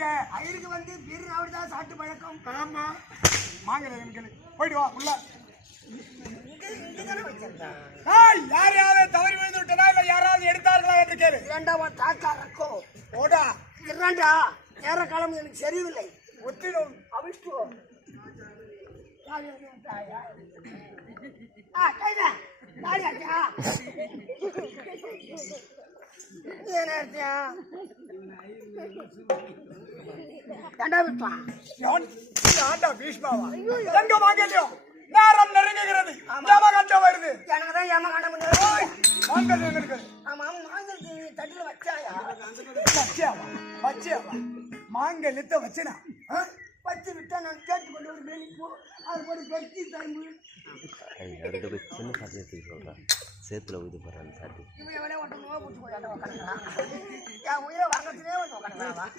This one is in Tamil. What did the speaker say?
இருக்க ஐயருக்கு வந்து பீர் ராவடி தான் சாப்பிட்டு பழக்கம். ஆமா மாங்கல போயிட்டு வா உள்ள. யாரையாவது தவறி விழுந்து விட்டதா இல்ல யாராவது எடுத்தார்களா என்று கேளு. இரண்டாவது தாக்கா ரக்கோ ஓடா இரண்டா நேர காலம் எனக்கு சரியில்லை. ஒத்திடும் அவிஷ்டு பீஷ்மாவா எங்க மாங்கல்யம் நேரம் நெருங்குகிறது. யமகண்டம் வருது. எனக்கு தான் யமகண்டம் மாங்கல்யம் இருக்கு. ஆமா மாங்கல்யம் தட்டுல வச்சாயா வச்சியாவா மாங்கல்யத்தை வச்சுனா வச்சு விட்டா நான் கேட்டுக்கொண்டு ஒரு வேலைக்கு அது போய் வெட்டி தம்பு சின்ன சாத்தியத்துக்கு சொல்கிறேன் சேத்துல இது போடுறாங்க சாத்தி இவன் எவனே ஒருத்தன் நோய் பிடிச்சி போய் உட்காந்துக்கலாம். என் உயிரை வாங்கத்திலே வந்து உட்காந்துக்கலாம்.